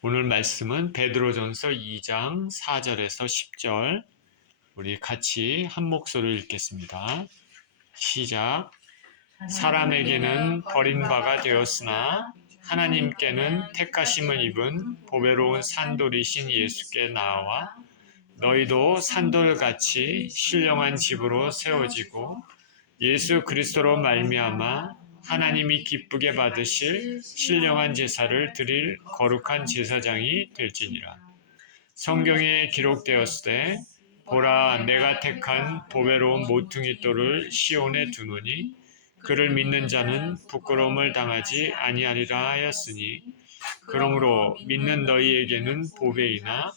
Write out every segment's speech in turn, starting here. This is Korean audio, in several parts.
오늘 말씀은 베드로전서 2장 4절에서 10절. 우리 같이 한 목소리를 읽겠습니다. 시작. 사람에게는 버림받아 되었으나 하나님께는 택하심을 입은 보배로운 산돌이신 예수께 나와 너희도 산돌같이 신령한 집으로 세워지고 예수 그리스도로 말미암아 하나님이 기쁘게 받으실 신령한 제사를 드릴 거룩한 제사장이 될지니라. 성경에 기록되었으되 보라 내가 택한 보배로운 모퉁이 돌을 시온에 두노니 그를 믿는 자는 부끄러움을 당하지 아니하리라 하였으니 그러므로 믿는 너희에게는 보배이나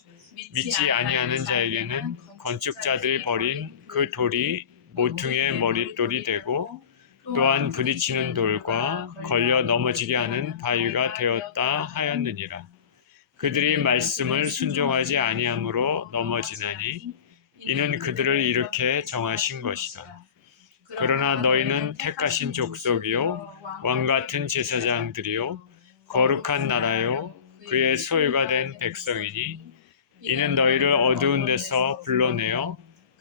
믿지 아니하는 자에게는 건축자들이 버린 그 돌이 모퉁이의 머릿돌이 되고 또한 부딪히는 돌과 걸려 넘어지게 하는 바위가 되었다 하였느니라. 그들이 말씀을 순종하지 아니함으로 넘어지나니 이는 그들을 이렇게 정하신 것이라. 그러나 너희는 택하신 족속이요 왕같은 제사장들이요 거룩한 나라요 그의 소유가 된 백성이니 이는 너희를 어두운 데서 불러내어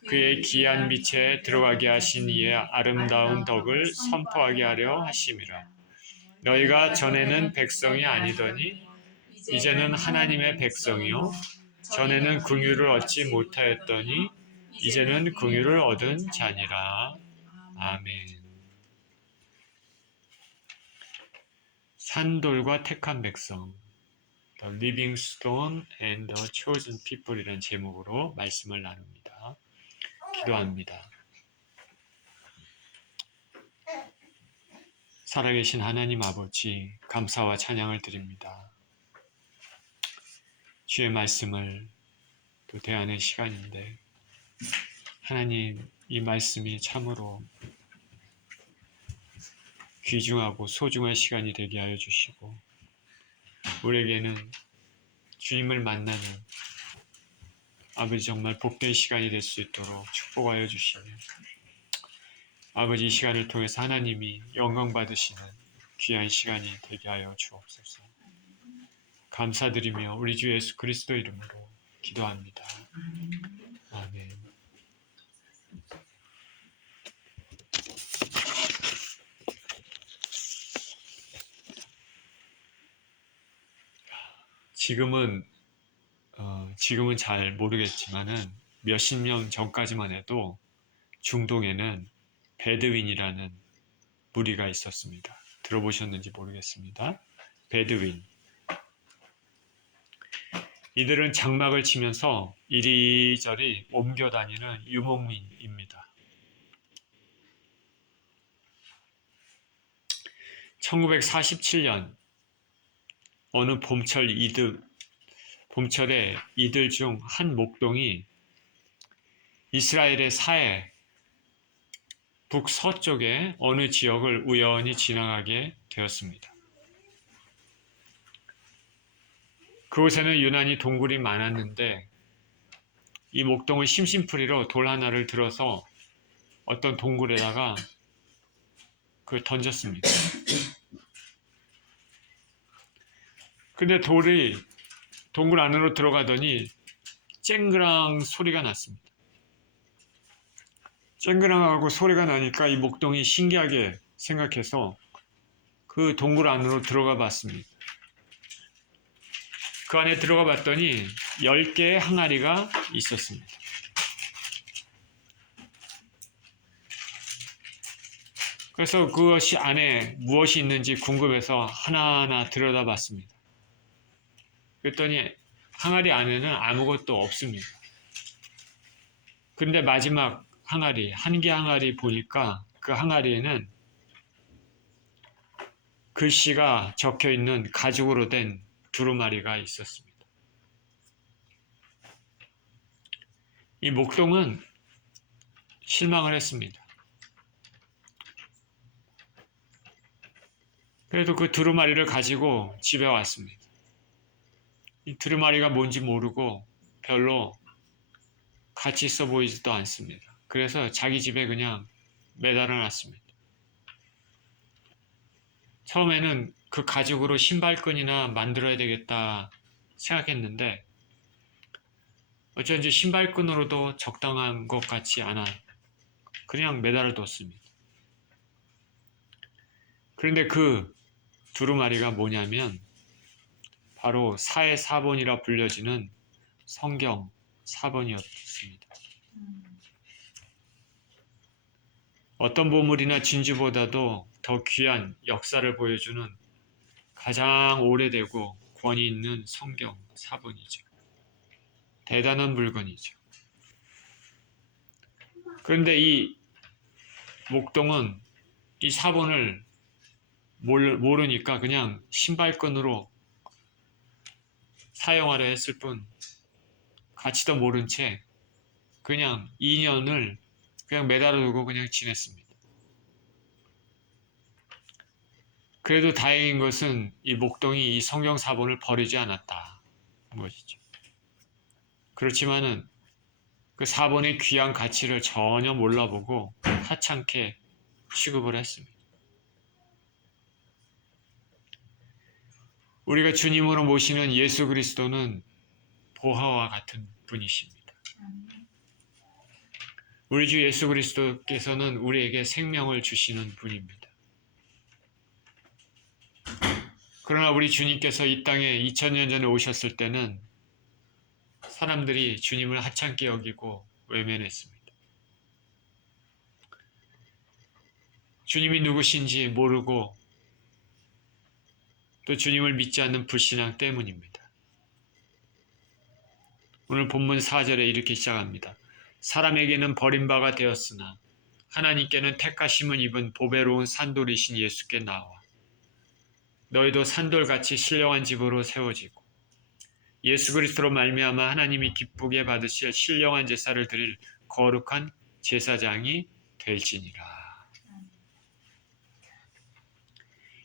그의 귀한 빛에 들어가게 하신 이의 아름다운 덕을 선포하게 하려 하심이라. 너희가 전에는 백성이 아니더니 이제는 하나님의 백성이요 전에는 긍휼을 얻지 못하였더니 이제는 긍휼을 얻은 자니라. 아멘. 산돌과 택한 백성, The Living Stone and the Chosen People이라는 제목으로 말씀을 나눕니다. 기도합니다. 살아계신 하나님 아버지, 감사와 찬양을 드립니다. 주의 말씀을 또 대하는 시간인데 하나님, 이 말씀이 참으로 귀중하고 소중한 시간이 되게 하여 주시고 우리에게는 주님을 만나는 아버지 정말 복된 시간이 될 수 있도록 축복하여 주시며 아버지 이 시간을 통해서 하나님이 영광 받으시는 귀한 시간이 되게 하여 주옵소서. 감사드리며 우리 주 예수 그리스도 이름으로 기도합니다. 아멘. 지금은 잘 모르겠지만은 몇십 년 전까지만 해도 중동에는 베드윈이라는 무리가 있었습니다. 들어보셨는지 모르겠습니다. 베드윈. 이들은 장막을 치면서 이리저리 옮겨 다니는 유목민입니다. 1947년 어느 봄철에 이들 중 한 목동이 이스라엘의 사해 북서쪽의 어느 지역을 우연히 지나가게 되었습니다. 그곳에는 유난히 동굴이 많았는데 이 목동은 심심풀이로 돌 하나를 들어서 어떤 동굴에다가 그걸 던졌습니다. 근데 돌이 동굴 안으로 들어가더니 쨍그랑 소리가 났습니다. 쨍그랑하고 소리가 나니까 이 목동이 신기하게 생각해서 그 동굴 안으로 들어가 봤습니다. 그 안에 들어가 봤더니 10개의 항아리가 있었습니다. 그래서 그것이 안에 무엇이 있는지 궁금해서 하나하나 들여다봤습니다. 그랬더니 항아리 안에는 아무것도 없습니다. 그런데 마지막 항아리, 한 개 항아리 보니까 그 항아리에는 글씨가 적혀있는 가죽으로 된 두루마리가 있었습니다. 이 목동은 실망을 했습니다. 그래도 그 두루마리를 가지고 집에 왔습니다. 이 두루마리가 뭔지 모르고 별로 가치 있어 보이지도 않습니다. 그래서 자기 집에 그냥 매달아 놨습니다. 처음에는 그 가죽으로 신발끈이나 만들어야 되겠다 생각했는데 어쩐지 신발끈으로도 적당한 것 같지 않아 그냥 매달아 뒀습니다. 그런데 그 두루마리가 뭐냐면 바로 사의 사본이라 불려지는 성경 사본이었습니다. 어떤 보물이나 진주보다도 더 귀한 역사를 보여주는 가장 오래되고 권위 있는 성경 사본이죠. 대단한 물건이죠. 그런데 이 목동은 이 사본을 모르니까 그냥 신발끈으로 사용하려 했을 뿐 가치도 모른 채 그냥 2년을 그냥 매달아 두고 그냥 지냈습니다. 그래도 다행인 것은 이 목동이 이 성경 사본을 버리지 않았다는 것이죠. 그렇지만은 그 사본의 귀한 가치를 전혀 몰라보고 하찮게 취급을 했습니다. 우리가 주님으로 모시는 예수 그리스도는 보화와 같은 분이십니다. 우리 주 예수 그리스도께서는 우리에게 생명을 주시는 분입니다. 그러나 우리 주님께서 이 땅에 2000년 전에 오셨을 때는 사람들이 주님을 하찮게 여기고 외면했습니다. 주님이 누구신지 모르고 또 주님을 믿지 않는 불신앙 때문입니다. 오늘 본문 4절에 이렇게 시작합니다. 사람에게는 버림바가 되었으나 하나님께는 택하심을 입은 보배로운 산돌이신 예수께 나와 너희도 산돌같이 신령한 집으로 세워지고 예수 그리스도로 말미암아 하나님이 기쁘게 받으실 신령한 제사를 드릴 거룩한 제사장이 될지니라.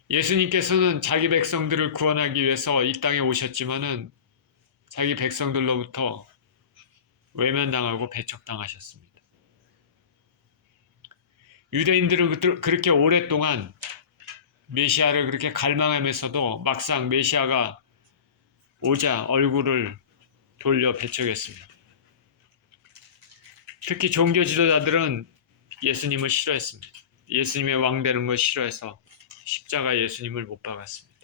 예수님께서는 자기 백성들을 구원하기 위해서 이 땅에 오셨지만은 자기 백성들로부터 외면당하고 배척당하셨습니다. 유대인들은 그렇게 오랫동안 메시아를 그렇게 갈망하면서도 막상 메시아가 오자 얼굴을 돌려 배척했습니다. 특히 종교 지도자들은 예수님을 싫어했습니다. 예수님의 왕 되는 걸 싫어해서 십자가 예수님을 못 박았습니다.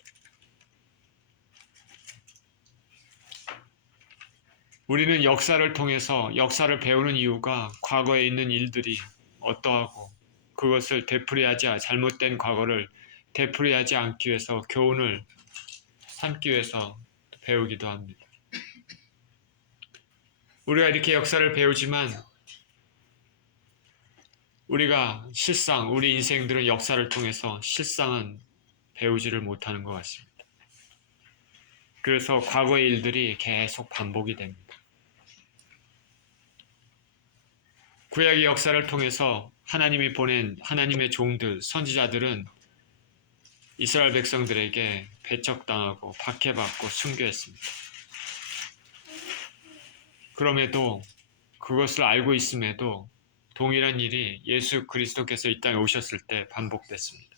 우리는 역사를 통해서 역사를 배우는 이유가 과거에 있는 일들이 어떠하고 그것을 잘못된 과거를 되풀이하지 않기 위해서 교훈을 삼기 위해서 배우기도 합니다. 우리가 이렇게 역사를 배우지만 우리가 실상 우리 인생들은 역사를 통해서 실상은 배우지를 못하는 것 같습니다. 그래서 과거의 일들이 계속 반복이 됩니다. 구약의 역사를 통해서 하나님이 보낸 하나님의 종들, 선지자들은 이스라엘 백성들에게 배척당하고 박해받고 순교했습니다. 그럼에도 그것을 알고 있음에도 동일한 일이 예수 그리스도께서 이 땅에 오셨을 때 반복됐습니다.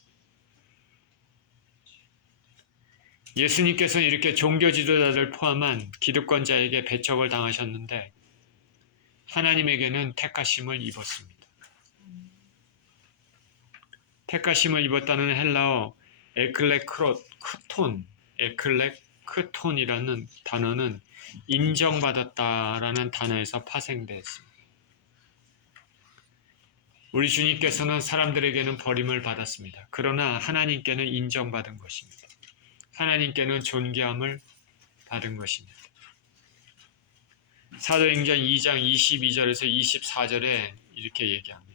예수님께서는 이렇게 종교 지도자들 포함한 기득권자에게 배척을 당하셨는데 하나님에게는 택하심을 입었습니다. 택하심을 입었다는 헬라어 에클레크톤이라는 단어는 인정받았다라는 단어에서 파생되었습니다. 우리 주님께서는 사람들에게는 버림을 받았습니다. 그러나 하나님께는 인정받은 것입니다. 하나님께는 존귀함을 받은 것입니다. 사도행전 2장 22절에서 24절에 이렇게 얘기합니다.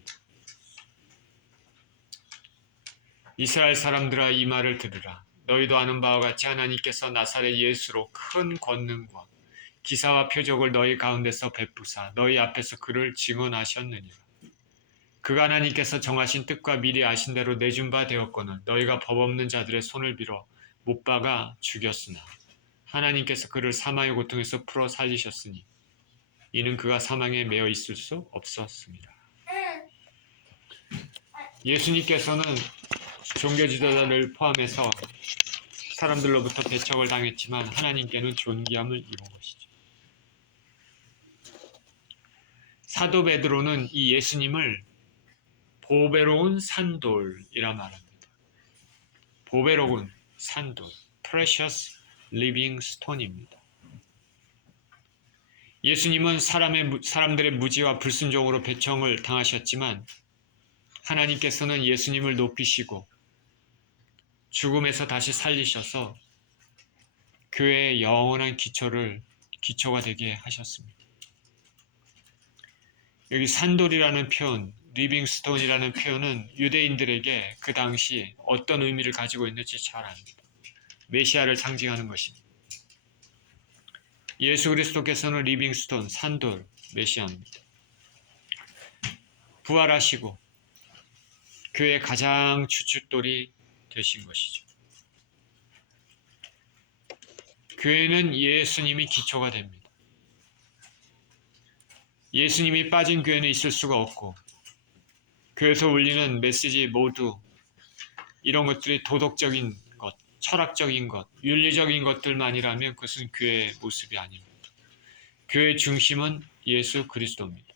이스라엘 사람들아 이 말을 들으라. 너희도 아는 바와 같이 하나님께서 나사렛 예수로 큰 권능과 기사와 표적을 너희 가운데서 베푸사 너희 앞에서 그를 증언하셨느니라. 그가 하나님께서 정하신 뜻과 미리 아신 대로 내준 바 되었거늘 너희가 법 없는 자들의 손을 빌어 못 박아 죽였으나 하나님께서 그를 사망의 고통에서 풀어 살리셨으니 이는 그가 사망에 매여 있을 수 없었습니다. 예수님께서는 종교 지도자를 포함해서 사람들로부터 배척을 당했지만 하나님께는 존귀함을 입은 것이죠. 사도 베드로는 이 예수님을 보배로운 산돌이라 말합니다. 보배로운 산돌, precious living stone입니다. 예수님은 사람들의 무지와 불순종으로 배척을 당하셨지만 하나님께서는 예수님을 높이시고 죽음에서 다시 살리셔서 교회의 영원한 기초가 되게 하셨습니다. 여기 산돌이라는 표현, 리빙스톤이라는 표현은 유대인들에게 그 당시 어떤 의미를 가지고 있는지 잘 압니다. 메시아를 상징하는 것입니다. 예수 그리스도께서는 리빙스톤, 산돌, 메시아입니다. 부활하시고 교회의 가장 주춧돌이 되신 것이죠. 교회는 예수님이 기초가 됩니다. 예수님이 빠진 교회는 있을 수가 없고 교회에서 울리는 메시지 모두 이런 것들이 도덕적인 것, 철학적인 것, 윤리적인 것들만이라면 그것은 교회의 모습이 아닙니다. 교회의 중심은 예수 그리스도입니다.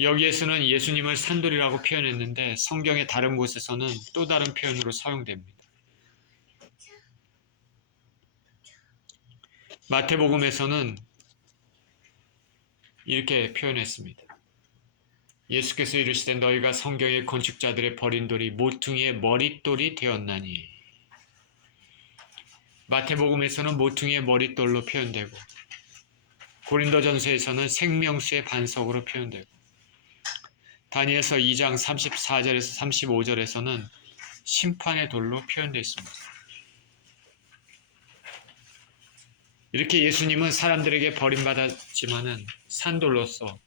여기에서는 예수님을 산돌이라고 표현했는데 성경의 다른 곳에서는 또 다른 표현으로 사용됩니다. 마태복음에서는 이렇게 표현했습니다. 예수께서 이르시되 너희가 성경의 건축자들의 버린 돌이 모퉁이의 머릿돌이 되었나니. 마태복음에서는 모퉁이의 머릿돌로 표현되고 고린도전서에서는 생명수의 반석으로 표현되고 다니엘서 2장 34절에서 35절에서는 심판의 돌로 표현되어 있습니다. 이렇게 예수님은 사람들에게 버림받았지만은 산돌로서,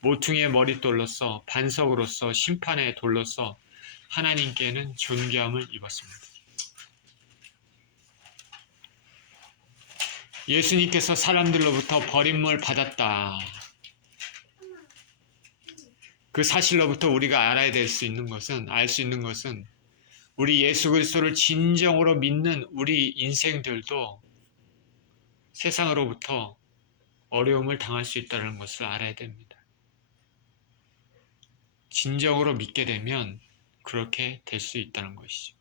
모퉁이의 머릿돌로서, 반석으로서, 심판의 돌로서 하나님께는 존귀함을 입었습니다. 예수님께서 사람들로부터 버림을 받았다. 그 사실로부터 우리가 알아야 될 수 있는 것은, 알 수 있는 것은 우리 예수 그리스도를 진정으로 믿는 우리 인생들도 세상으로부터 어려움을 당할 수 있다는 것을 알아야 됩니다. 진정으로 믿게 되면 그렇게 될 수 있다는 것이죠.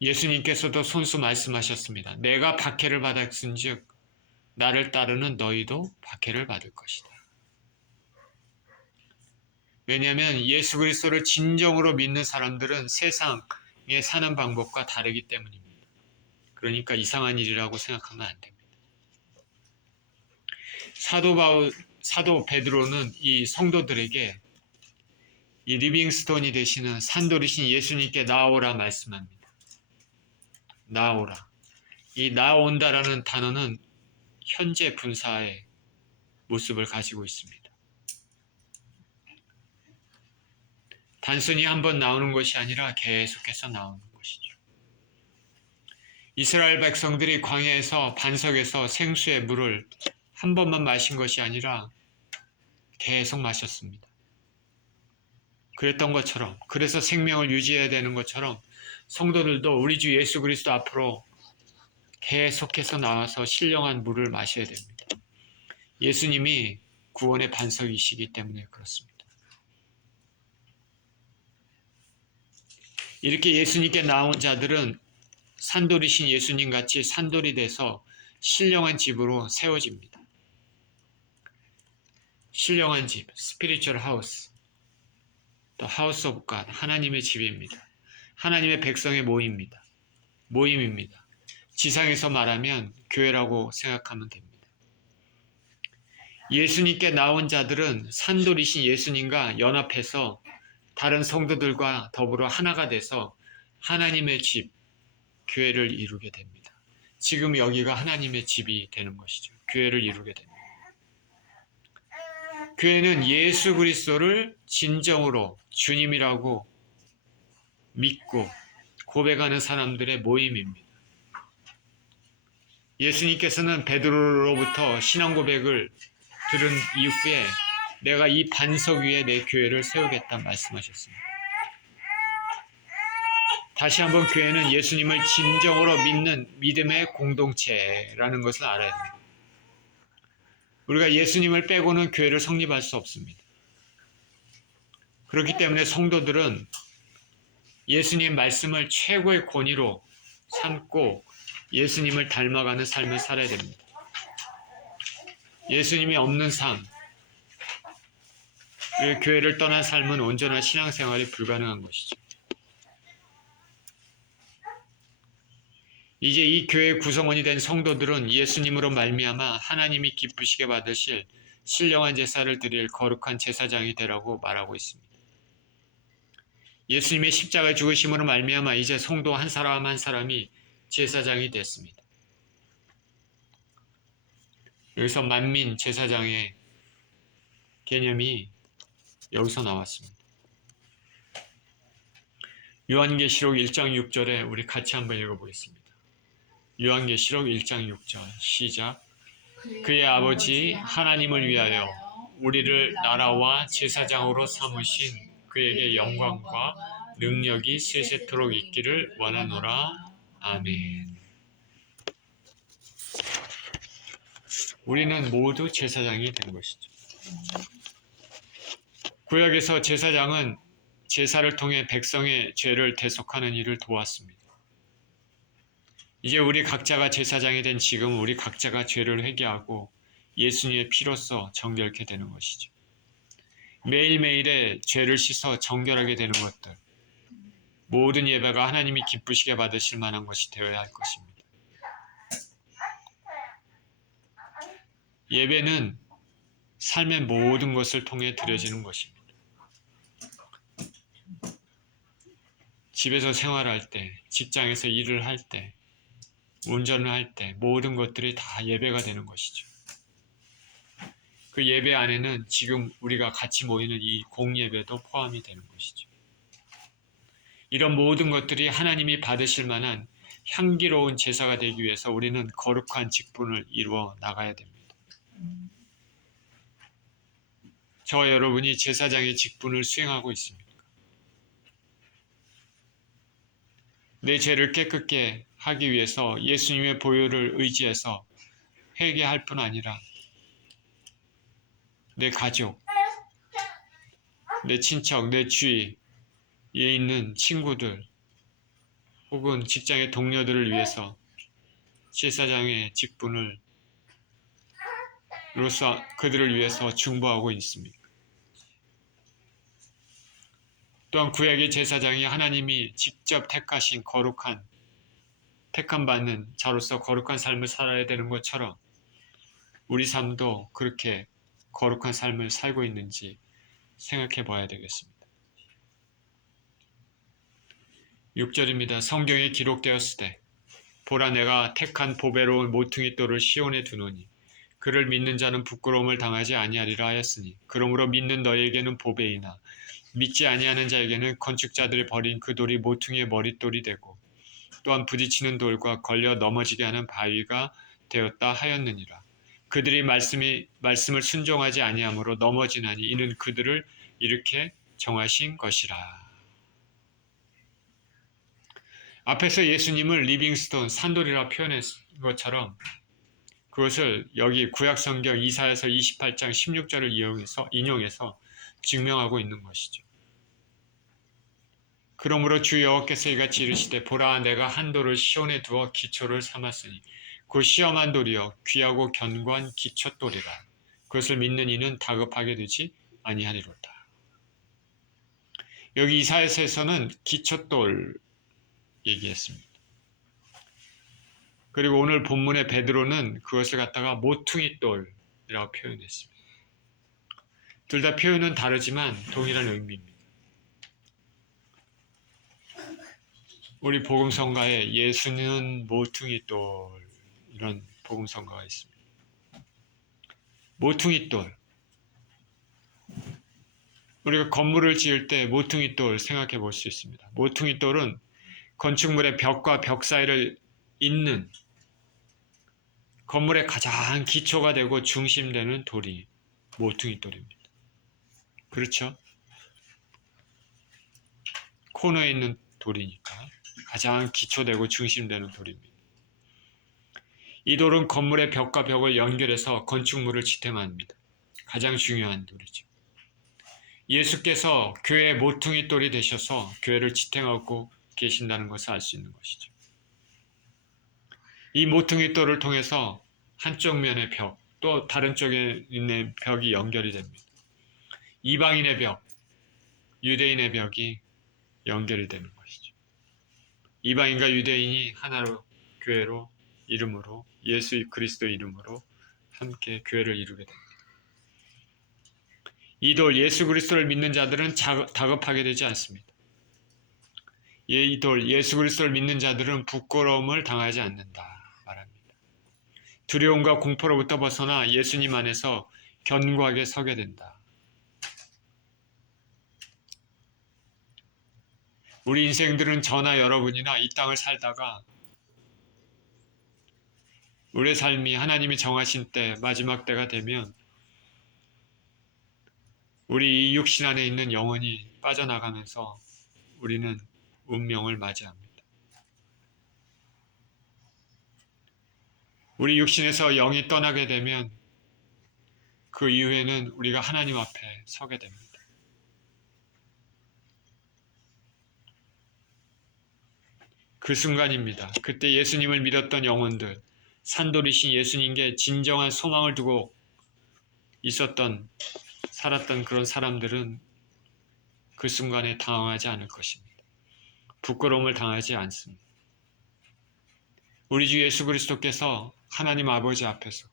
예수님께서도 손수 말씀하셨습니다. 내가 박해를 받았은즉 나를 따르는 너희도 박해를 받을 것이다. 왜냐하면 예수 그리스도를 진정으로 믿는 사람들은 세상에 사는 방법과 다르기 때문입니다. 그러니까 이상한 일이라고 생각하면 안 됩니다. 사도 베드로는 이 성도들에게 이 리빙스톤이 되시는 산돌이신 예수님께 나오라 말씀합니다. 나오라. 이 나온다라는 단어는 현재 분사의 모습을 가지고 있습니다. 단순히 한번 나오는 것이 아니라 계속해서 나오는 것이죠. 이스라엘 백성들이 광야에서 반석에서 생수의 물을 한 번만 마신 것이 아니라 계속 마셨습니다. 그랬던 것처럼, 그래서 생명을 유지해야 되는 것처럼 성도들도 우리 주 예수 그리스도 앞으로 계속해서 나와서 신령한 물을 마셔야 됩니다. 예수님이 구원의 반석이시기 때문에 그렇습니다. 이렇게 예수님께 나온 자들은 산돌이신 예수님 같이 산돌이 돼서 신령한 집으로 세워집니다. 신령한 집, spiritual house, the house of God, 하나님의 집입니다. 하나님의 백성의 모임입니다. 지상에서 말하면 교회라고 생각하면 됩니다. 예수님께 나온 자들은 산돌이신 예수님과 연합해서 다른 성도들과 더불어 하나가 돼서 하나님의 집, 교회를 이루게 됩니다. 지금 여기가 하나님의 집이 되는 것이죠. 교회를 이루게 됩니다. 교회는 예수 그리스도를 진정으로 주님이라고 믿고 고백하는 사람들의 모임입니다. 예수님께서는 베드로로부터 신앙 고백을 들은 이후에 내가 이 반석 위에 내 교회를 세우겠다 말씀하셨습니다. 다시 한번 교회는 예수님을 진정으로 믿는 믿음의 공동체라는 것을 알아야 됩니다. 우리가 예수님을 빼고는 교회를 성립할 수 없습니다. 그렇기 때문에 성도들은 예수님 말씀을 최고의 권위로 삼고 예수님을 닮아가는 삶을 살아야 됩니다. 예수님이 없는 삶, 교회를 떠난 삶은 온전한 신앙생활이 불가능한 것이죠. 이제 이 교회의 구성원이 된 성도들은 예수님으로 말미암아 하나님이 기쁘시게 받으실 신령한 제사를 드릴 거룩한 제사장이 되라고 말하고 있습니다. 예수님의 십자가 죽으심으로 말미암아 이제 성도 한 사람 한 사람이 제사장이 됐습니다. 여기서 만민 제사장의 개념이 여기서 나왔습니다. 요한계시록 1장 6절에 우리 같이 한번 읽어보겠습니다. 요한계시록 1장 6절 시작. 그의 아버지 하나님을 위하여 우리를 나라와 제사장으로 삼으신 그에게 영광과 능력이 세세토록 있기를 원하노라. 아멘. 우리는 모두 제사장이 된 것이죠. 구약에서 제사장은 제사를 통해 백성의 죄를 대속하는 일을 도왔습니다. 이제 우리 각자가 제사장이 된 지금 우리 각자가 죄를 회개하고 예수님의 피로써 정결케 되는 것이죠. 매일매일의 죄를 씻어 정결하게 되는 것들, 모든 예배가 하나님이 기쁘시게 받으실 만한 것이 되어야 할 것입니다. 예배는 삶의 모든 것을 통해 드려지는 것입니다. 집에서 생활할 때, 직장에서 일을 할 때, 운전을 할 때 모든 것들이 다 예배가 되는 것이죠. 그 예배 안에는 지금 우리가 같이 모이는 이 공예배도 포함이 되는 것이죠. 이런 모든 것들이 하나님이 받으실 만한 향기로운 제사가 되기 위해서 우리는 거룩한 직분을 이루어 나가야 됩니다. 저와 여러분이 제사장의 직분을 수행하고 있습니까? 내 죄를 깨끗게 하기 위해서 예수님의 보혈을 의지해서 회개할 뿐 아니라 내 가족, 내 친척, 내 주위에 있는 친구들 혹은 직장의 동료들을 위해서 제사장의 직분을 로서 그들을 위해서 중보하고 있습니다. 또한 구약의 제사장이 하나님이 직접 택하신 택함받는 자로서 거룩한 삶을 살아야 되는 것처럼 우리 삶도 그렇게 거룩한 삶을 살고 있는지 생각해 봐야 되겠습니다. 6절입니다. 성경에 기록되었으되 보라 내가 택한 보배로운 모퉁이 돌을 시온에 두노니 그를 믿는 자는 부끄러움을 당하지 아니하리라 하였으니 그러므로 믿는 너희에게는 보배이나 믿지 아니하는 자에게는 건축자들이 버린 그 돌이 모퉁이의 머릿돌이 되고 또한 부딪히는 돌과 걸려 넘어지게 하는 바위가 되었다 하였느니라. 그들이 말씀을 순종하지 아니하므로 넘어지나니 이는 그들을 이렇게 정하신 것이라. 앞에서 예수님을 리빙스톤 산돌이라 표현한 것처럼 그것을 여기 구약성경 이사야서 28장 16절을 인용해서 증명하고 있는 것이죠. 그러므로 주 여호와께서 이같이 이르시되 보라 내가 한 돌을 시온에 두어 기초를 삼았으니 그 시험한 돌이여 귀하고 견고한 기초돌이라. 그것을 믿는 이는 다급하게 되지 아니하리로다. 여기 이사야서에서는 기초돌 얘기했습니다. 그리고 오늘 본문의 베드로는 그것을 갖다가 모퉁이돌이라고 표현했습니다. 둘 다 표현은 다르지만 동일한 의미입니다. 우리 복음성가에 예수는 모퉁이돌 이런 복음성가가 있습니다. 모퉁이돌. 우리가 건물을 지을 때 모퉁이돌 생각해 볼 수 있습니다. 모퉁이돌은 건축물의 벽과 벽 사이를 잇는 건물의 가장 기초가 되고 중심되는 돌이 모퉁이돌입니다. 그렇죠? 코너에 있는 돌이니까. 가장 기초되고 중심되는 돌입니다. 이 돌은 건물의 벽과 벽을 연결해서 건축물을 지탱합니다. 가장 중요한 돌이죠. 예수께서 교회의 모퉁이 돌이 되셔서 교회를 지탱하고 계신다는 것을 알 수 있는 것이죠. 이 모퉁이 돌을 통해서 한쪽 면의 벽, 또 다른 쪽에 있는 벽이 연결이 됩니다. 이방인의 벽, 유대인의 벽이 연결이 되는 것이죠. 이방인과 유대인이 하나로 교회로 이름으로 예수 그리스도 이름으로 함께 교회를 이루게 됩니다. 이 돌 예수 그리스도를 믿는 자들은 다급하게 되지 않습니다. 이 돌 예수 그리스도를 믿는 자들은 부끄러움을 당하지 않는다 말합니다. 두려움과 공포로부터 벗어나 예수님 안에서 견고하게 서게 된다. 우리 인생들은 저나 여러분이나 이 땅을 살다가 우리의 삶이 하나님이 정하신 때, 마지막 때가 되면 우리 이 육신 안에 있는 영혼이 빠져나가면서 우리는 운명을 맞이합니다. 우리 육신에서 영이 떠나게 되면 그 이후에는 우리가 하나님 앞에 서게 됩니다. 그 순간입니다. 그때 예수님을 믿었던 영혼들, 산돌이신 예수님께 진정한 소망을 두고 살았던 그런 사람들은 그 순간에 당황하지 않을 것입니다. 부끄러움을 당하지 않습니다. 우리 주 예수 그리스도께서 하나님 아버지 앞에서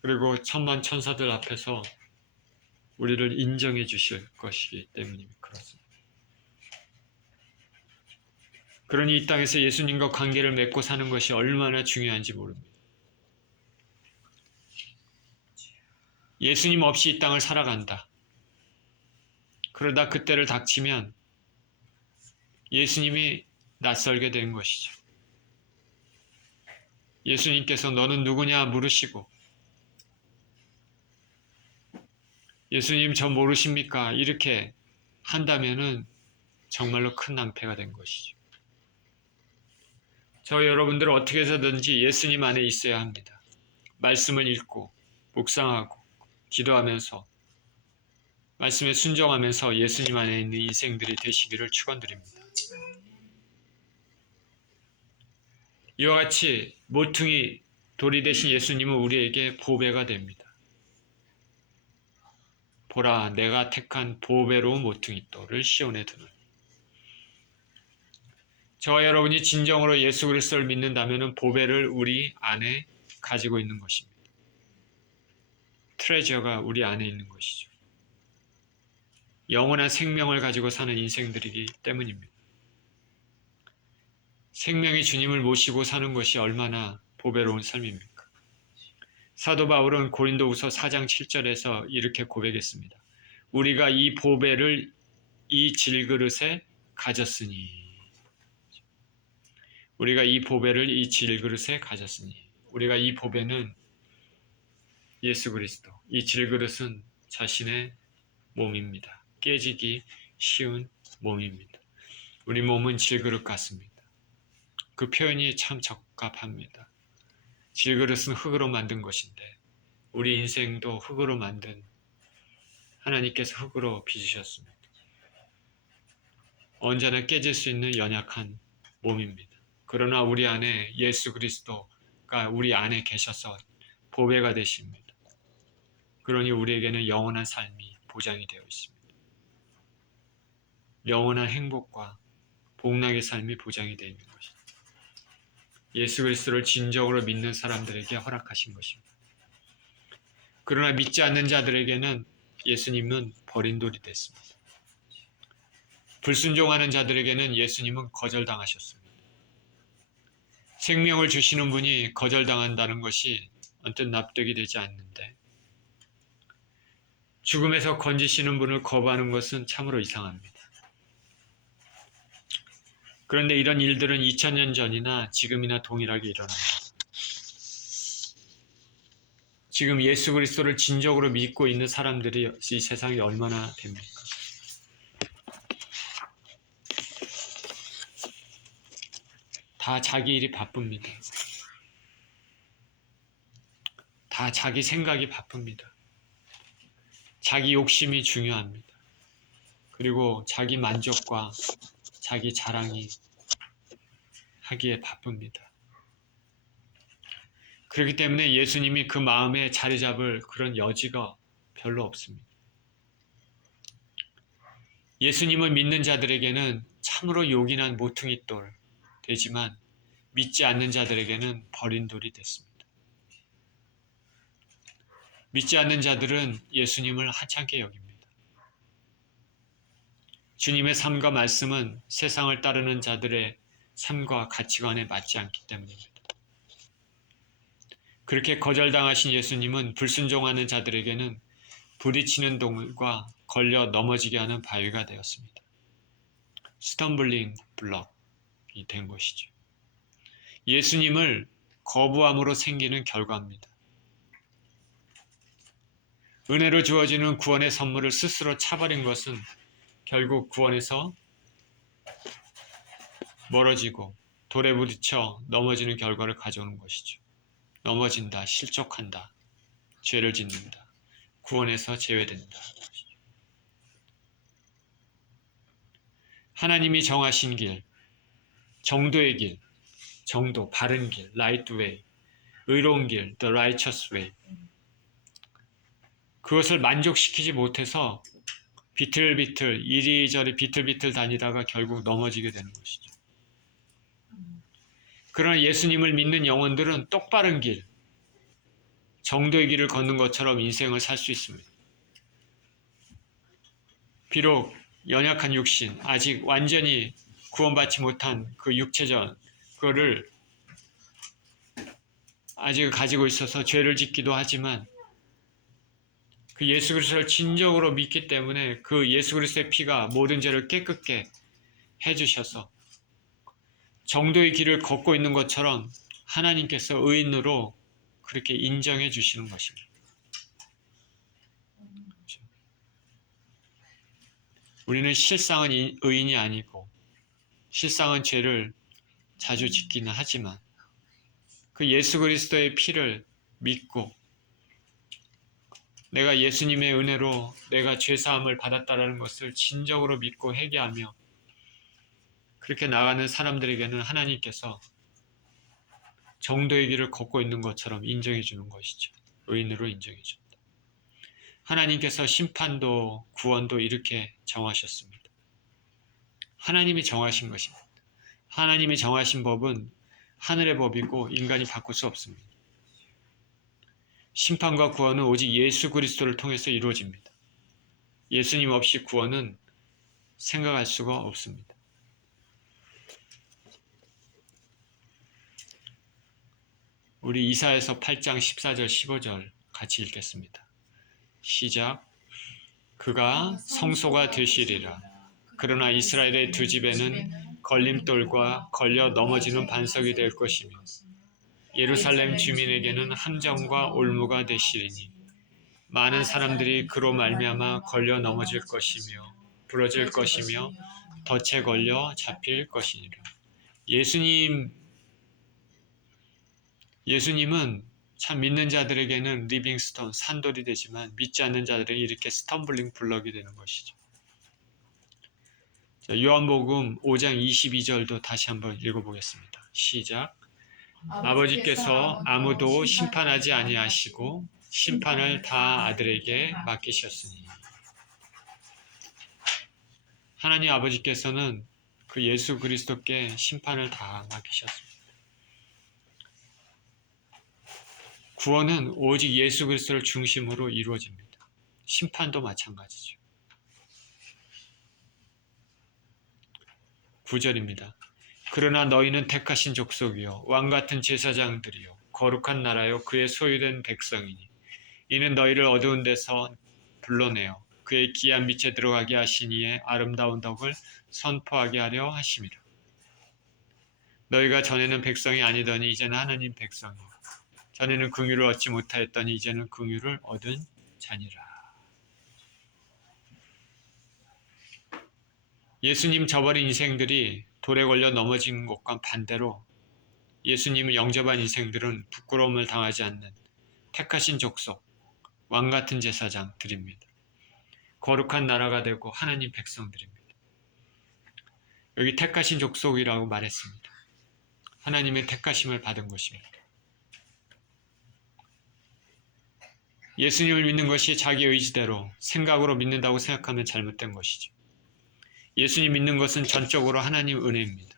그리고 천만 천사들 앞에서 우리를 인정해 주실 것이기 때문에 그렇습니다. 그러니 이 땅에서 예수님과 관계를 맺고 사는 것이 얼마나 중요한지 모릅니다. 예수님 없이 이 땅을 살아간다. 그러다 그때를 닥치면 예수님이 낯설게 되는 것이죠. 예수님께서 너는 누구냐 물으시고 예수님 저 모르십니까? 이렇게 한다면은 정말로 큰 낭패가 된 것이죠. 저 여러분들은 어떻게 해서든지 예수님 안에 있어야 합니다. 말씀을 읽고 묵상하고 기도하면서 말씀에 순종하면서 예수님 안에 있는 인생들이 되시기를 축원드립니다. 이와 같이 모퉁이 돌이 되신 예수님은 우리에게 보배가 됩니다. 보라 내가 택한 보배로운 모퉁이 돌을 시온에 두노니. 저와 여러분이 진정으로 예수 그리스도를 믿는다면 보배를 우리 안에 가지고 있는 것입니다. 트레저가 우리 안에 있는 것이죠. 영원한 생명을 가지고 사는 인생들이기 때문입니다. 생명의 주님을 모시고 사는 것이 얼마나 보배로운 삶입니까? 사도 바울은 고린도후서 4장 7절에서 이렇게 고백했습니다. 우리가 이 보배를 이 질그릇에 가졌으니 우리가 이 보배를 이 질그릇에 가졌으니 우리가 이 보배는 예수 그리스도, 이 질그릇은 자신의 몸입니다. 깨지기 쉬운 몸입니다. 우리 몸은 질그릇 같습니다. 그 표현이 참 적합합니다. 질그릇은 흙으로 만든 것인데 우리 인생도 흙으로 만든 하나님께서 흙으로 빚으셨습니다. 언제나 깨질 수 있는 연약한 몸입니다. 그러나 우리 안에 예수 그리스도가 우리 안에 계셔서 보배가 되십니다. 그러니 우리에게는 영원한 삶이 보장이 되어 있습니다. 영원한 행복과 복락의 삶이 보장이 되어 있는 것입니다. 예수 그리스도를 진정으로 믿는 사람들에게 허락하신 것입니다. 그러나 믿지 않는 자들에게는 예수님은 버린 돌이 됐습니다. 불순종하는 자들에게는 예수님은 거절당하셨습니다. 생명을 주시는 분이 거절당한다는 것이 언뜻 납득이 되지 않는데 죽음에서 건지시는 분을 거부하는 것은 참으로 이상합니다. 그런데 이런 일들은 2000년 전이나 지금이나 동일하게 일어납니다. 지금 예수 그리스도를 진정으로 믿고 있는 사람들이 이 세상에 얼마나 됩니까? 다 자기 일이 바쁩니다. 다 자기 생각이 바쁩니다. 자기 욕심이 중요합니다. 그리고 자기 만족과 자기 자랑이 하기에 바쁩니다. 그렇기 때문에 예수님이 그 마음에 자리 잡을 그런 여지가 별로 없습니다. 예수님을 믿는 자들에게는 참으로 요긴한 모퉁이돌 되지만 믿지 않는 자들에게는 버린 돌이 됐습니다. 믿지 않는 자들은 예수님을 하찮게 여깁니다. 주님의 삶과 말씀은 세상을 따르는 자들의 삶과 가치관에 맞지 않기 때문입니다. 그렇게 거절당하신 예수님은 불순종하는 자들에게는 부딪히는 돌과 걸려 넘어지게 하는 바위가 되었습니다. 스텀블링 블럭이 된 것이죠. 예수님을 거부함으로 생기는 결과입니다. 은혜로 주어지는 구원의 선물을 스스로 차버린 것은 결국 구원에서 멀어지고 돌에 부딪혀 넘어지는 결과를 가져오는 것이죠. 넘어진다, 실족한다, 죄를 짓는다, 구원에서 제외된다. 하나님이 정하신 길, 정도의 길, 정도, 바른 길, right way, 의로운 길, the righteous way. 그것을 만족시키지 못해서 비틀비틀, 이리저리 비틀비틀 다니다가 결국 넘어지게 되는 것이죠. 그러나 예수님을 믿는 영혼들은 똑바른 길, 정도의 길을 걷는 것처럼 인생을 살 수 있습니다. 비록 연약한 육신, 아직 완전히 구원받지 못한 그 육체전, 그거를 아직 가지고 있어서 죄를 짓기도 하지만 그 예수 그리스도를 진정으로 믿기 때문에 그 예수 그리스도의 피가 모든 죄를 깨끗게 해주셔서 정도의 길을 걷고 있는 것처럼 하나님께서 의인으로 그렇게 인정해 주시는 것입니다. 우리는 실상은 의인이 아니고 실상은 죄를 자주 짓기는 하지만 그 예수 그리스도의 피를 믿고 내가 예수님의 은혜로 내가 죄사함을 받았다라는 것을 진정으로 믿고 회개하며 그렇게 나가는 사람들에게는 하나님께서 정도의 길을 걷고 있는 것처럼 인정해 주는 것이죠. 의인으로 인정해 줍니다. 하나님께서 심판도 구원도 이렇게 정하셨습니다. 하나님이 정하신 것입니다. 하나님이 정하신 법은 하늘의 법이고 인간이 바꿀 수 없습니다. 심판과 구원은 오직 예수 그리스도를 통해서 이루어집니다. 예수님 없이 구원은 생각할 수가 없습니다. 우리 이사야서 8장 14절 15절 같이 읽겠습니다. 시작. 그가 성소가 되시리라. 그러나 이스라엘의 두 집에는 걸림돌과 걸려 넘어지는 반석이 될 것이며 예루살렘 주민에게는 함정과 올무가 되시리니 많은 사람들이 그로 말미암아 걸려 넘어질 것이며 부러질 것이며 덫에 걸려 잡힐 것이니라. 예수님은 참 믿는 자들에게는 리빙스톤, 산돌이 되지만 믿지 않는 자들에게 이렇게 스텀블링 블럭이 되는 것이죠. 자, 요한복음 5장 22절도 다시 한번 읽어보겠습니다. 시작. 아버지께서 아무도 심판하지 아니하시고 심판을 다 아들에게 맡기셨으니. 하나님 아버지께서는 그 예수 그리스도께 심판을 다 맡기셨습니다. 구원은 오직 예수 그리스도를 중심으로 이루어집니다. 심판도 마찬가지죠. 9절입니다. 그러나 너희는 택하신 족속이요 왕같은 제사장들이요 거룩한 나라요 그의 소유된 백성이니 이는 너희를 어두운 데서 불러내어 그의 기이한 빛에 들어가게 하신 이의 아름다운 덕을 선포하게 하려 하심이라. 너희가 전에는 백성이 아니더니 이제는 하나님 백성이요 전에는 긍휼을 얻지 못하였더니 이제는 긍휼을 얻은 자니라. 예수님 저버린 인생들이 돌에 걸려 넘어진 것과 반대로 예수님을 영접한 인생들은 부끄러움을 당하지 않는 택하신 족속, 왕같은 제사장들입니다. 거룩한 나라가 되고 하나님 백성들입니다. 여기 택하신 족속이라고 말했습니다. 하나님의 택하심을 받은 것입니다. 예수님을 믿는 것이 자기 의지대로 생각으로 믿는다고 생각하면 잘못된 것이죠. 예수님 믿는 것은 전적으로 하나님 은혜입니다.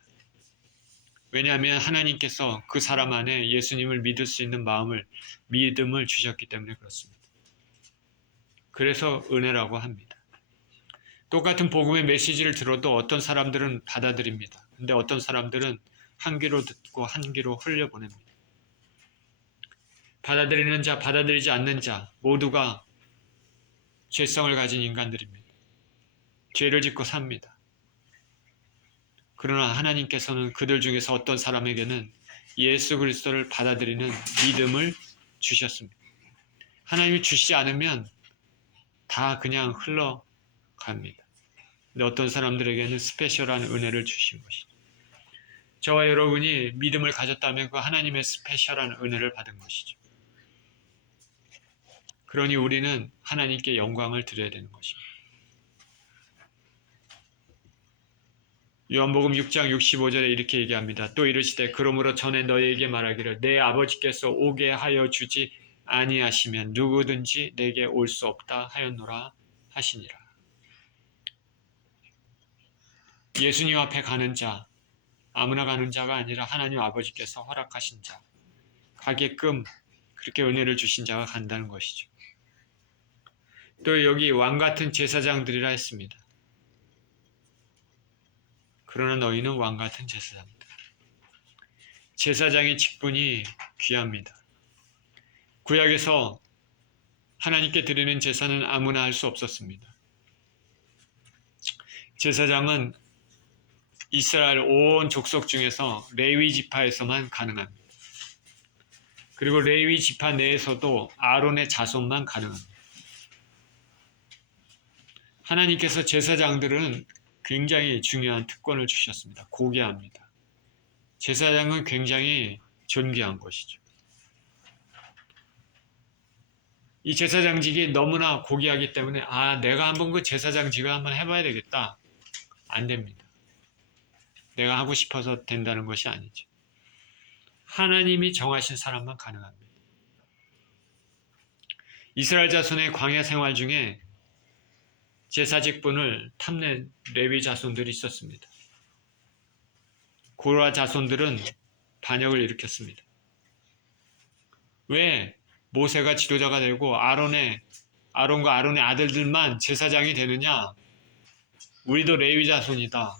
왜냐하면 하나님께서 그 사람 안에 예수님을 믿을 수 있는 믿음을 주셨기 때문에 그렇습니다. 그래서 은혜라고 합니다. 똑같은 복음의 메시지를 들어도 어떤 사람들은 받아들입니다. 근데 어떤 사람들은 한 귀로 듣고 한 귀로 흘려보냅니다. 받아들이는 자, 받아들이지 않는 자 모두가 죄성을 가진 인간들입니다. 죄를 짓고 삽니다. 그러나 하나님께서는 그들 중에서 어떤 사람에게는 예수 그리스도를 받아들이는 믿음을 주셨습니다. 하나님이 주시지 않으면 다 그냥 흘러갑니다. 근데 어떤 사람들에게는 스페셜한 은혜를 주신 것이죠. 저와 여러분이 믿음을 가졌다면 그 하나님의 스페셜한 은혜를 받은 것이죠. 그러니 우리는 하나님께 영광을 드려야 되는 것입니다. 요한복음 6장 65절에 이렇게 얘기합니다. 또 이르시되 그러므로 전에 너희에게 말하기를 내 아버지께서 오게 하여 주지 아니하시면 누구든지 내게 올 수 없다 하였노라 하시니라. 예수님 앞에 가는 자, 아무나 가는 자가 아니라 하나님 아버지께서 허락하신 자, 가게끔 그렇게 은혜를 주신 자가 간다는 것이죠. 또 여기 왕같은 제사장들이라 했습니다. 그러나 너희는 왕같은 제사장들. 제사장의 직분이 귀합니다. 구약에서 하나님께 드리는 제사는 아무나 할 수 없었습니다. 제사장은 이스라엘 온 족속 중에서 레위 지파에서만 가능합니다. 그리고 레위 지파 내에서도 아론의 자손만 가능합니다. 하나님께서 제사장들은 굉장히 중요한 특권을 주셨습니다. 고귀합니다. 제사장은 굉장히 존귀한 것이죠. 이 제사장직이 너무나 고귀하기 때문에 내가 한번 그 제사장직을 한번 해봐야 되겠다. 안 됩니다. 내가 하고 싶어서 된다는 것이 아니죠. 하나님이 정하신 사람만 가능합니다. 이스라엘 자손의 광야 생활 중에 제사직분을 탐낸 레위 자손들이 있었습니다. 고라 자손들은 반역을 일으켰습니다. 왜 모세가 지도자가 되고 아론과 아론의 아들들만 제사장이 되느냐? 우리도 레위 자손이다.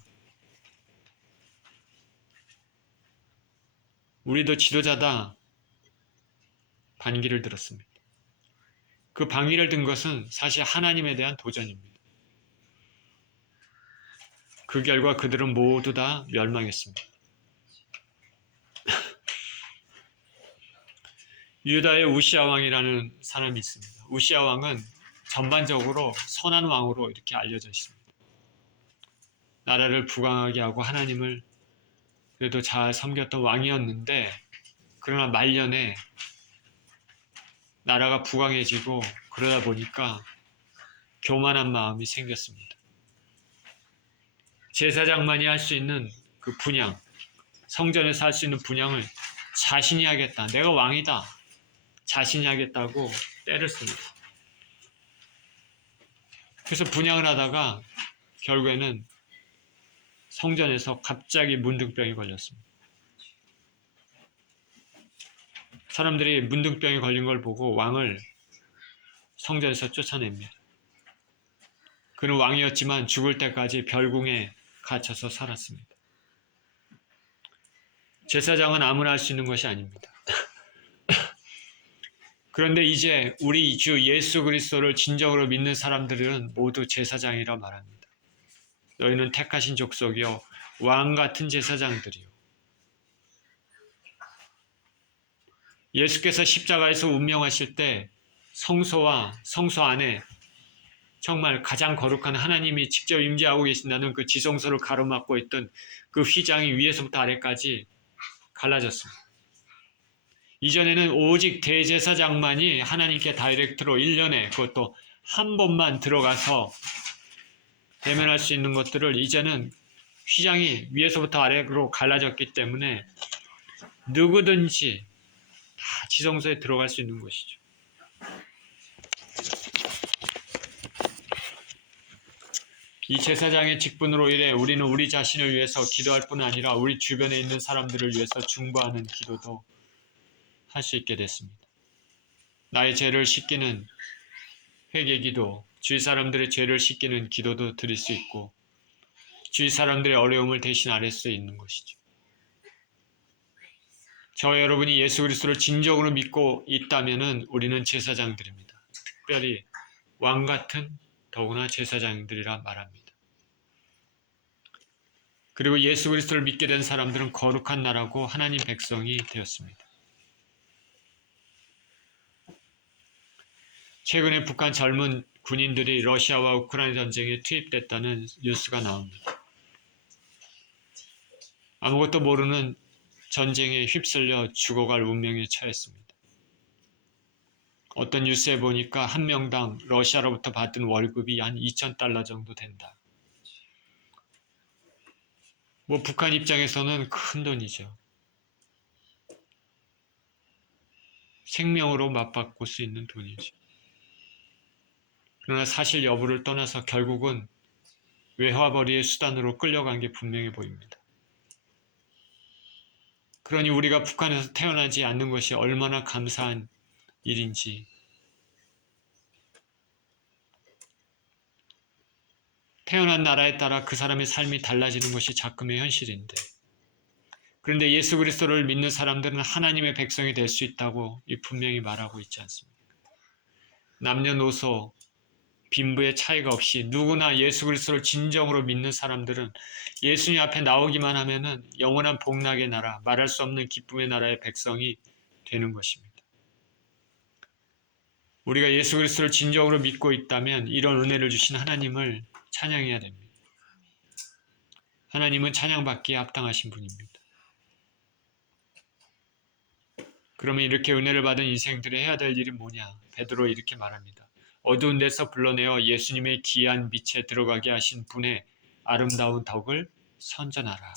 우리도 지도자다. 반기를 들었습니다. 그 반기를 든 것은 사실 하나님에 대한 도전입니다. 그 결과 그들은 모두 다 멸망했습니다. 유다의 우시아 왕이라는 사람이 있습니다. 우시아 왕은 전반적으로 선한 왕으로 이렇게 알려져 있습니다. 나라를 부강하게 하고 하나님을 그래도 잘 섬겼던 왕이었는데 그러나 말년에 나라가 부강해지고 그러다 보니까 교만한 마음이 생겼습니다. 제사장만이 할 수 있는 그 분향, 성전에서 할 수 있는 분향을 자신이 하겠다. 내가 왕이다. 자신이 하겠다고 때를 씁니다. 그래서 분향을 하다가 결국에는 성전에서 갑자기 문둥병이 걸렸습니다. 사람들이 문둥병이 걸린 걸 보고 왕을 성전에서 쫓아냅니다. 그는 왕이었지만 죽을 때까지 별궁에 갇혀서 살았습니다. 제사장은 아무나 할 수 있는 것이 아닙니다. 그런데 이제 우리 주 예수 그리스도를 진정으로 믿는 사람들은 모두 제사장이라 말합니다. 너희는 택하신 족속이요 왕 같은 제사장들이요. 예수께서 십자가에서 운명하실 때 성소와 성소 안에 정말 가장 거룩한 하나님이 직접 임재하고 계신다는 그 지성소를 가로막고 있던 그 휘장이 위에서부터 아래까지 갈라졌습니다. 이전에는 오직 대제사장만이 하나님께 다이렉트로 1년에 그것도 한 번만 들어가서 대면할 수 있는 것들을 이제는 휘장이 위에서부터 아래로 갈라졌기 때문에 누구든지 다 지성소에 들어갈 수 있는 것이죠. 이 제사장의 직분으로 인해 우리는 우리 자신을 위해서 기도할 뿐 아니라 우리 주변에 있는 사람들을 위해서 중보하는 기도도 할 수 있게 됐습니다. 나의 죄를 씻기는 회개기도, 주위 사람들의 죄를 씻기는 기도도 드릴 수 있고 주위 사람들의 어려움을 대신 앓을 수 있는 것이죠. 저와 여러분이 예수 그리스도를 진정으로 믿고 있다면 우리는 제사장들입니다. 특별히 왕 같은 더구나 제사장들이라 말합니다. 그리고 예수 그리스도를 믿게 된 사람들은 거룩한 나라고 하나님 백성이 되었습니다. 최근에 북한 젊은 군인들이 러시아와 우크라이나 전쟁에 투입됐다는 뉴스가 나옵니다. 아무것도 모르는 전쟁에 휩쓸려 죽어갈 운명에 처했습니다. 어떤 뉴스에 보니까 한 명당 러시아로부터 받은 월급이 한 2,000달러 정도 된다. 북한 입장에서는 큰 돈이죠. 생명으로 맞바꿀 수 있는 돈이죠. 그러나 사실 여부를 떠나서 결국은 외화벌이의 수단으로 끌려간 게 분명해 보입니다. 그러니 우리가 북한에서 태어나지 않는 것이 얼마나 감사한 일인지, 태어난 나라에 따라 그 사람의 삶이 달라지는 것이 작금의 현실인데, 그런데 예수 그리스도를 믿는 사람들은 하나님의 백성이 될 수 있다고 분명히 말하고 있지 않습니까? 남녀노소, 빈부의 차이가 없이 누구나 예수 그리스도를 진정으로 믿는 사람들은 예수님 앞에 나오기만 하면은 영원한 복락의 나라, 말할 수 없는 기쁨의 나라의 백성이 되는 것입니다. 우리가 예수 그리스도를 진정으로 믿고 있다면 이런 은혜를 주신 하나님을 찬양해야 됩니다. 하나님은 찬양받기에 합당하신 분입니다. 그러면 이렇게 은혜를 받은 인생들이 해야 될 일이 뭐냐? 베드로 이렇게 말합니다. 어두운 데서 불러내어 예수님의 귀한 빛에 들어가게 하신 분의 아름다운 덕을 선전하라.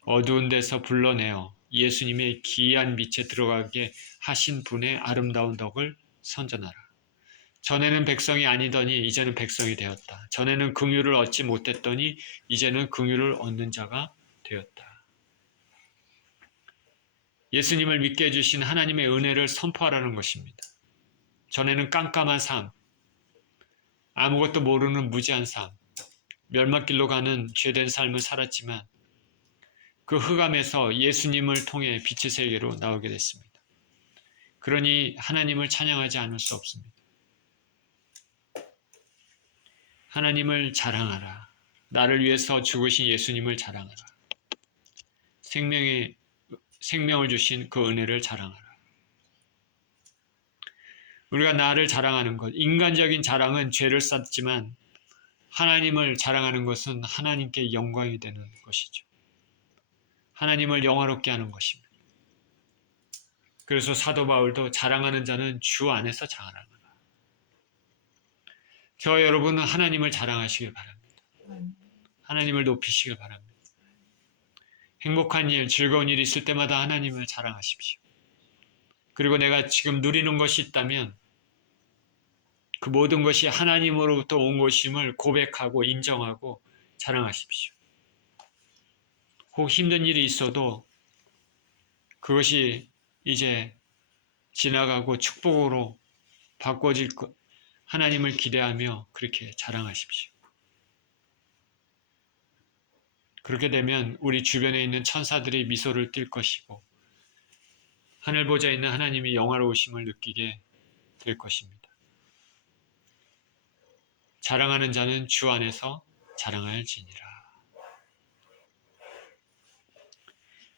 어두운 데서 불러내어 예수님의 귀한 빛에 들어가게 하신 분의 아름다운 덕을 선전하라. 전에는 백성이 아니더니 이제는 백성이 되었다. 전에는 긍휼을 얻지 못했더니 이제는 긍휼을 얻는 자가 되었다. 예수님을 믿게 해주신 하나님의 은혜를 선포하라는 것입니다. 전에는 깜깜한 삶, 아무것도 모르는 무지한 삶, 멸망길로 가는 죄된 삶을 살았지만 그 흑암에서 예수님을 통해 빛의 세계로 나오게 됐습니다. 그러니 하나님을 찬양하지 않을 수 없습니다. 하나님을 자랑하라. 나를 위해서 죽으신 예수님을 자랑하라. 생명을 주신 그 은혜를 자랑하라. 우리가 나를 자랑하는 것, 인간적인 자랑은 죄를 쌓지만 하나님을 자랑하는 것은 하나님께 영광이 되는 것이죠. 하나님을 영화롭게 하는 것입니다. 그래서 사도 바울도 자랑하는 자는 주 안에서 자랑하라. 저와 여러분은 하나님을 자랑하시길 바랍니다. 하나님을 높이시길 바랍니다. 행복한 일, 즐거운 일이 있을 때마다 하나님을 자랑하십시오. 그리고 내가 지금 누리는 것이 있다면 그 모든 것이 하나님으로부터 온 것임을 고백하고 인정하고 자랑하십시오. 혹 힘든 일이 있어도 그것이 이제 지나가고 축복으로 바꿔질 것, 하나님을 기대하며 그렇게 자랑하십시오. 그렇게 되면 우리 주변에 있는 천사들이 미소를 띌 것이고 하늘 보좌에 있는 하나님이 영화로우심을 느끼게 될 것입니다. 자랑하는 자는 주 안에서 자랑할지니라.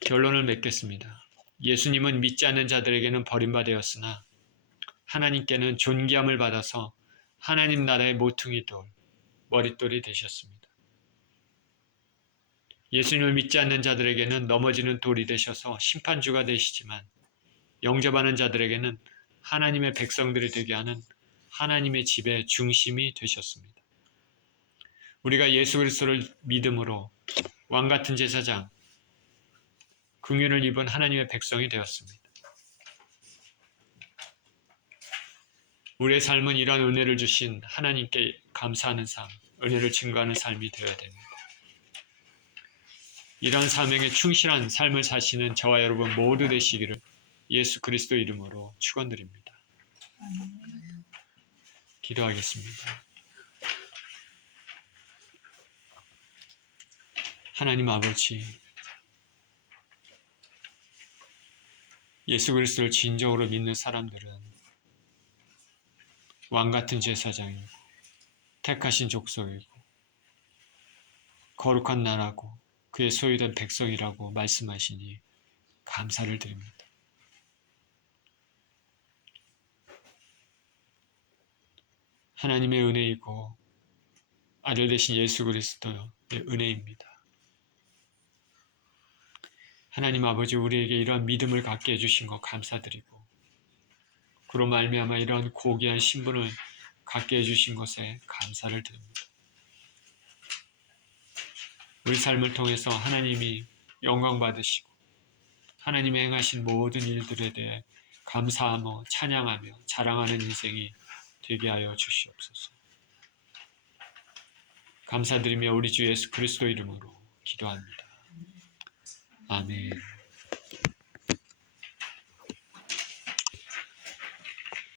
결론을 맺겠습니다. 예수님은 믿지 않는 자들에게는 버림받았으나 하나님께는 존귀함을 받아서 하나님 나라의 모퉁이 돌, 머릿돌이 되셨습니다. 예수님을 믿지 않는 자들에게는 넘어지는 돌이 되셔서 심판주가 되시지만 영접하는 자들에게는 하나님의 백성들이 되게 하는 하나님의 집의 중심이 되셨습니다. 우리가 예수 그리스도를 믿음으로 왕같은 제사장, 긍휼을 입은 하나님의 백성이 되었습니다. 우리의 삶은 이러한 은혜를 주신 하나님께 감사하는 삶, 은혜를 증거하는 삶이 되어야 됩니다. 이러한 사명에 충실한 삶을 사시는 저와 여러분 모두 되시기를 예수 그리스도 이름으로 축원드립니다. 기도하겠습니다. 하나님 아버지, 예수 그리스도를 진정으로 믿는 사람들은 왕같은 제사장이고 택하신 족속이고 거룩한 나라고 그의 소유된 백성이라고 말씀하시니 감사를 드립니다. 하나님의 은혜이고 아들 되신 예수 그리스도의 은혜입니다. 하나님 아버지, 우리에게 이러한 믿음을 갖게 해주신 것 감사드리고 그로 말미암아 이러한 고귀한 신분을 갖게 해주신 것에 감사를 드립니다. 우리 삶을 통해서 하나님이 영광 받으시고 하나님의 행하신 모든 일들에 대해 감사하며 찬양하며 자랑하는 인생이 되게 하여 주시옵소서. 감사드리며 우리 주 예수 그리스도 이름으로 기도합니다. 아멘.